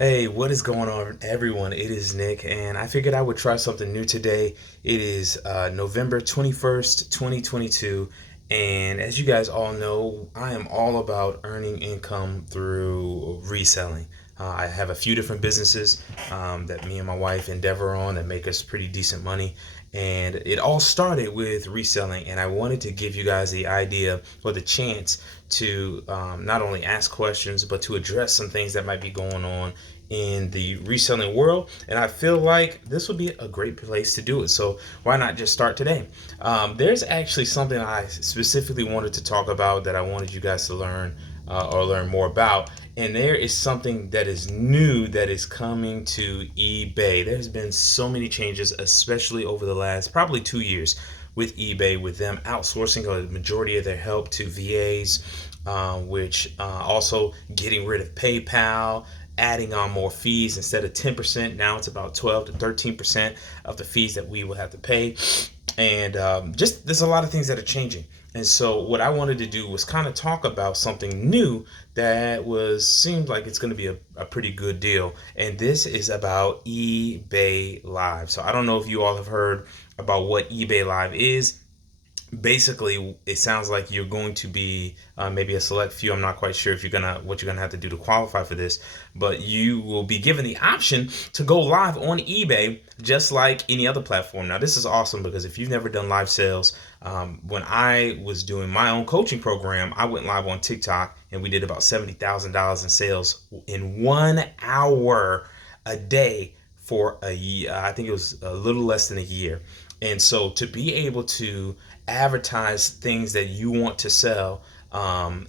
Hey, what is going on, everyone? It is Nick, and I figured I would try something new today. It is November 21st, 2022, and as you guys all know, I am all about earning income through reselling. I have a few different businesses that me and my wife endeavor on that make us pretty decent money. And it all started with reselling, and I wanted to give you guys the idea or the chance to not only ask questions but to address some things that might be going on in the reselling world. And I feel like this would be a great place to do it. So why not just start today? There's actually something I specifically wanted to talk about that I wanted you guys to learn or learn more about. And there is something that is new that is coming to eBay. There's been so many changes, especially over the last probably 2 years with eBay, with them outsourcing a majority of their help to VAs, which also getting rid of PayPal, adding on more fees. Instead of 10%, now it's about 12 to 13% of the fees that we will have to pay. And just there's a lot of things that are changing. And so what I wanted to do was kind of talk about something new that was seemed like it's going to be a pretty good deal. And this is about eBay Live. So I don't know if you all have heard about what eBay Live is. Basically, it sounds like you're going to be maybe a select few. I'm not quite sure if what you're gonna have to do to qualify for this, but you will be given the option to go live on eBay just like any other platform. Now, this is awesome because if you've never done live sales, when I was doing my own coaching program, I went live on TikTok and we did about $70,000 in sales in 1 hour a day for a year. I think it was a little less than a year. And so to be able to advertise things that you want to sell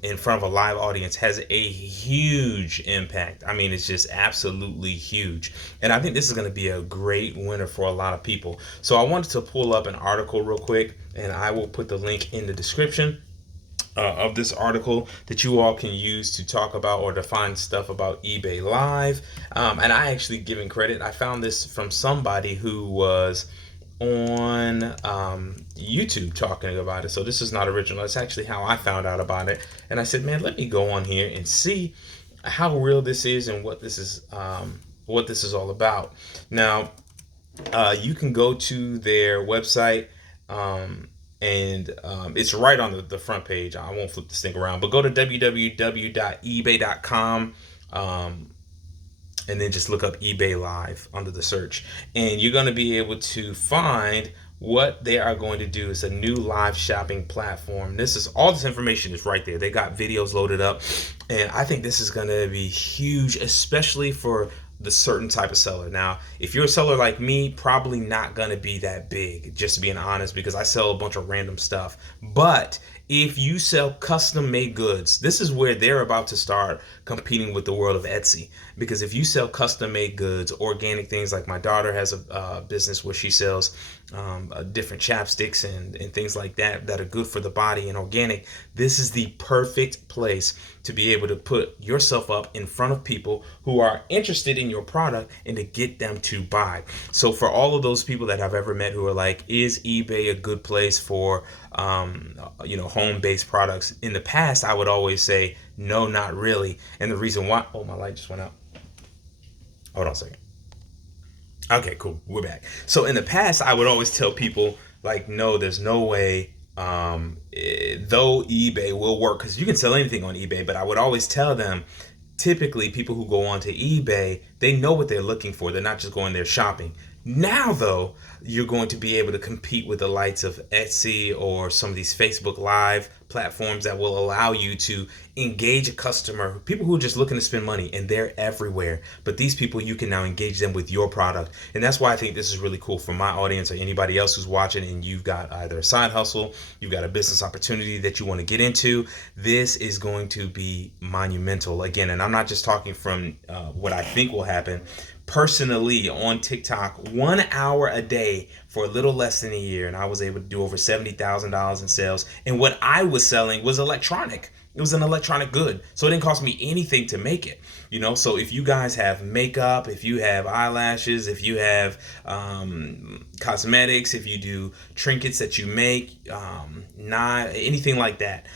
in front of a live audience has a huge impact. I mean, it's just absolutely huge. And I think this is going to be a great winner for a lot of people. So I wanted to pull up an article real quick, and I will put the link in the description of this article that you all can use to talk about or to find stuff about eBay Live. And I actually giving credit. I found this from somebody who was on YouTube talking about it. So this is not original. It's actually how I found out about it. And I said, man, let me go on here and see how real this is and what this is all about. Now, you can go to their website. And it's right on the front page. I won't flip this thing around, but go to www.ebay.com. And then just look up eBay Live under the search. And you're going to be able to find what they are going to do. Is a new live shopping platform. All this information is right there. They got videos loaded up. And I think this is going to be huge, especially for the certain type of seller. Now, if you're a seller like me, probably not going to be that big, just being honest, because I sell a bunch of random stuff. But if you sell custom made goods, this is where they're about to start competing with the world of Etsy. Because if you sell custom made goods, organic things, like my daughter has a business where she sells different chapsticks and things like that that are good for the body and organic, this is the perfect place to be able to put yourself up in front of people who are interested in your product and to get them to buy. So for all of those people that I've ever met who are like, is eBay a good place for home-based products? In the past, I would always say, no, not really. And the reason why, oh, my light just went out. Hold on a second. Okay, cool. We're back. So in the past, I would always tell people, like, no, there's no way, though eBay will work because you can sell anything on eBay. But I would always tell them, typically people who go onto eBay, they know what they're looking for. They're not just going there shopping. Now, though, you're going to be able to compete with the likes of Etsy or some of these Facebook Live platforms that will allow you to engage a customer, people who are just looking to spend money, and they're everywhere. But these people, you can now engage them with your product. And that's why I think this is really cool for my audience or anybody else who's watching and you've got either a side hustle, you've got a business opportunity that you want to get into. This is going to be monumental. Again, and I'm not just talking from what I think will happen. Personally, on TikTok, 1 hour a day for a little less than a year, and I was able to do over $70,000 in sales. And what I was selling was electronic. It was an electronic good, so it didn't cost me anything to make it. So if you guys have makeup, if you have eyelashes, if you have cosmetics, if you do trinkets that you make, not anything like that,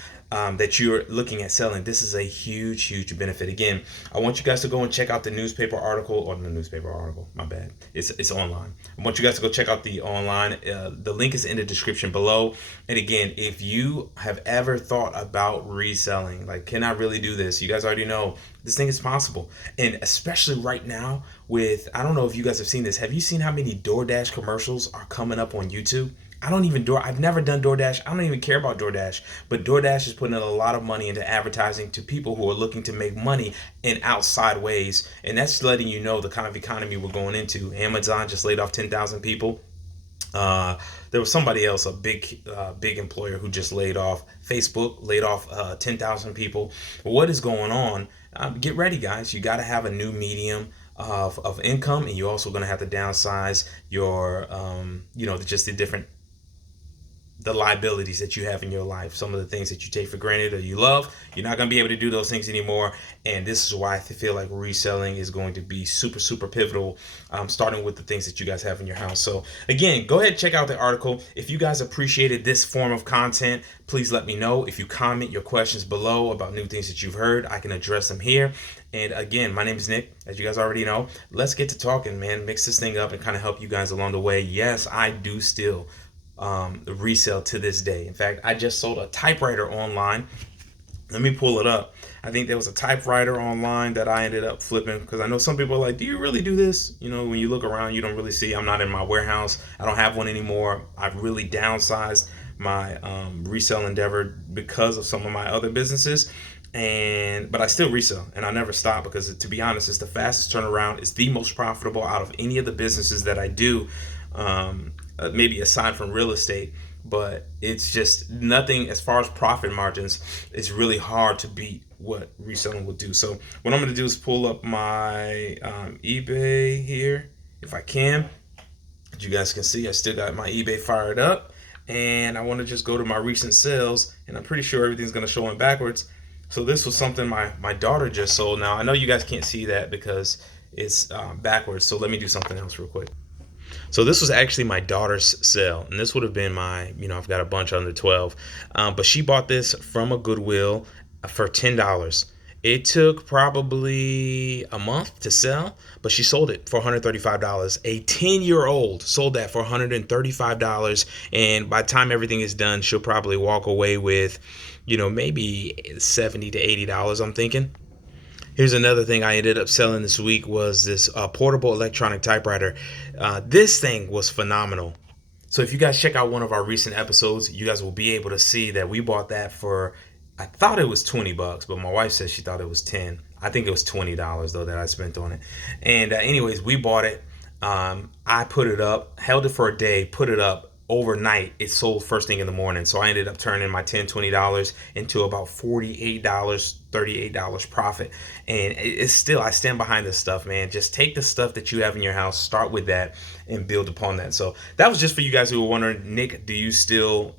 that you're looking at selling, this is a huge benefit. Again, I want you guys to go and check out the newspaper article, or the newspaper article, my bad. It's online. I want you guys to go check out the online. The link is in the description below. And again, if you have ever thought about reselling, like, can I really do this? You guys already know this thing is possible. And especially right now with, I don't know if you guys have seen this. Have you seen how many DoorDash commercials are coming up on YouTube? I've never done DoorDash. I don't even care about DoorDash, but DoorDash is putting a lot of money into advertising to people who are looking to make money in outside ways. And that's letting you know the kind of economy we're going into. Amazon just laid off 10,000 people. There was somebody else, a big employer, who just laid off. Facebook laid off 10,000 people. What is going on? Get ready, guys. You got to have a new medium of income, and you're also going to have to downsize your, just the liabilities that you have in your life. Some of the things that you take for granted or you love, you're not going to be able to do those things anymore. And this is why I feel like reselling is going to be super pivotal, starting with the things that you guys have in your house. So again, go ahead and check out the article. If you guys appreciated this form of content, please let me know. If you comment your questions below about new things that you've heard, I can address them here. And again, my name is Nick, as you guys already know. Let's get to talking, man. Mix this thing up and kind of help you guys along the way. Yes, I do still resell to this day. In fact, I just sold a typewriter online. Let me pull it up. I think there was a typewriter online that I ended up flipping, because I know some people are like, do you really do this? You know, when you look around, you don't really see. I'm not in my warehouse. I don't have one anymore. I've really downsized my resale endeavor because of some of my other businesses. But I still resell, and I never stop, because to be honest, it's the fastest turnaround. It's the most profitable out of any of the businesses that I do. Maybe aside from real estate, but it's just nothing as far as profit margins. It's really hard to beat what reselling will do. So what I'm going to do is pull up my eBay here, if I can. As you guys can see, I still got my eBay fired up, and I want to just go to my recent sales, and I'm pretty sure everything's going to show in backwards. So this was something my daughter just sold. Now I know you guys can't see that because it's backwards, so let me do something else real quick. So this was actually my daughter's sale, and this would have been my, I've got a bunch under 12, but she bought this from a Goodwill for $10. It took probably a month to sell, but she sold it for $135. A 10-year-old sold that for $135, and by the time everything is done, she'll probably walk away with, maybe $70 to $80, I'm thinking. Here's another thing I ended up selling this week was this portable electronic typewriter. This thing was phenomenal. So if you guys check out one of our recent episodes, you guys will be able to see that we bought that for, I thought it was $20, but my wife said she thought it was 10. I think it was $20 though that I spent on it. And anyways, we bought it. I put it up, held it for a day, put it up. Overnight, it sold first thing in the morning. So I ended up turning my $20 into about $48, $38 profit. And it's still, I stand behind this stuff, man. Just take the stuff that you have in your house, start with that, and build upon that. So that was just for you guys who were wondering, Nick, do you still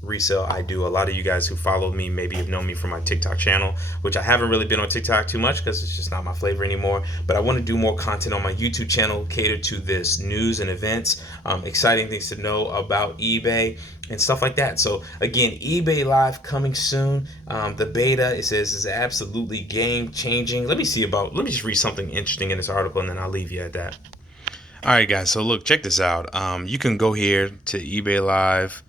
resell? I do. A lot of you guys who followed me maybe have known me from my TikTok channel, which I haven't really been on TikTok too much because it's just not my flavor anymore. But I want to do more content on my YouTube channel catered to this news and events, exciting things to know about eBay and stuff like that. So again, eBay Live coming soon. The beta, it says, is absolutely game changing. Let me just read something interesting in this article, and then I'll leave you at that. All right, guys. So look, check this out. You can go here to eBay Live.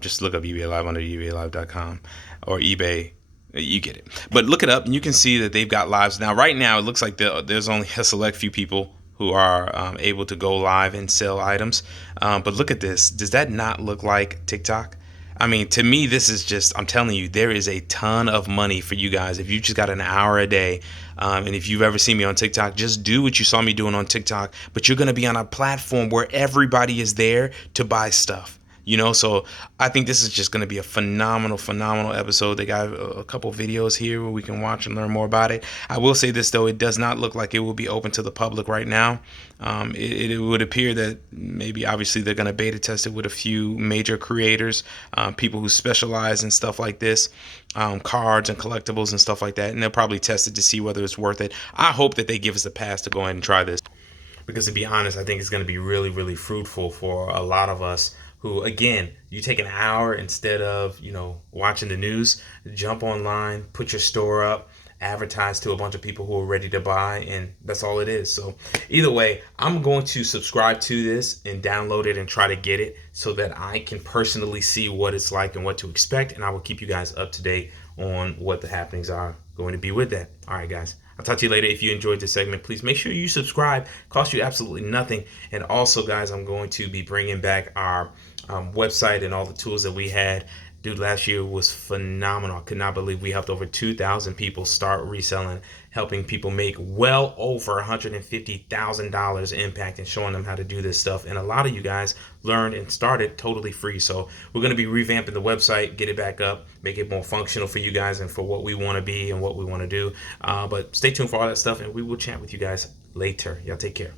Just look up eBay Live under ebaylive.com or eBay. You get it. But look it up, and you can see that they've got lives. Now, right now, it looks like there's only a select few people who are able to go live and sell items. But look at this. Does that not look like TikTok? I mean, to me, this is just, I'm telling you, there is a ton of money for you guys. If you just got an hour a day, and if you've ever seen me on TikTok, just do what you saw me doing on TikTok. But you're going to be on a platform where everybody is there to buy stuff. So I think this is just going to be a phenomenal episode. They got a couple videos here where we can watch and learn more about it. I will say this, though. It does not look like it will be open to the public right now. It would appear that maybe, obviously, they're going to beta test it with a few major creators, people who specialize in stuff like this, cards and collectibles and stuff like that. And they'll probably test it to see whether it's worth it. I hope that they give us a pass to go ahead and try this. Because to be honest, I think it's going to be really fruitful for a lot of us who, again, you take an hour instead of, watching the news, jump online, put your store up, advertise to a bunch of people who are ready to buy, and that's all it is. So either way, I'm going to subscribe to this and download it and try to get it so that I can personally see what it's like and what to expect, and I will keep you guys up to date on what the happenings are going to be with that. All right, guys, I'll talk to you later. If you enjoyed this segment, please make sure you subscribe. It costs you absolutely nothing. And also, guys, I'm going to be bringing back our website and all the tools that we had. Dude, last year was phenomenal. I could not believe we helped over 2,000 people start reselling, helping people make well over $150,000 impact and showing them how to do this stuff. And a lot of you guys learned and started totally free. So we're going to be revamping the website, get it back up, make it more functional for you guys and for what we want to be and what we want to do. But stay tuned for all that stuff, and we will chat with you guys later. Y'all take care.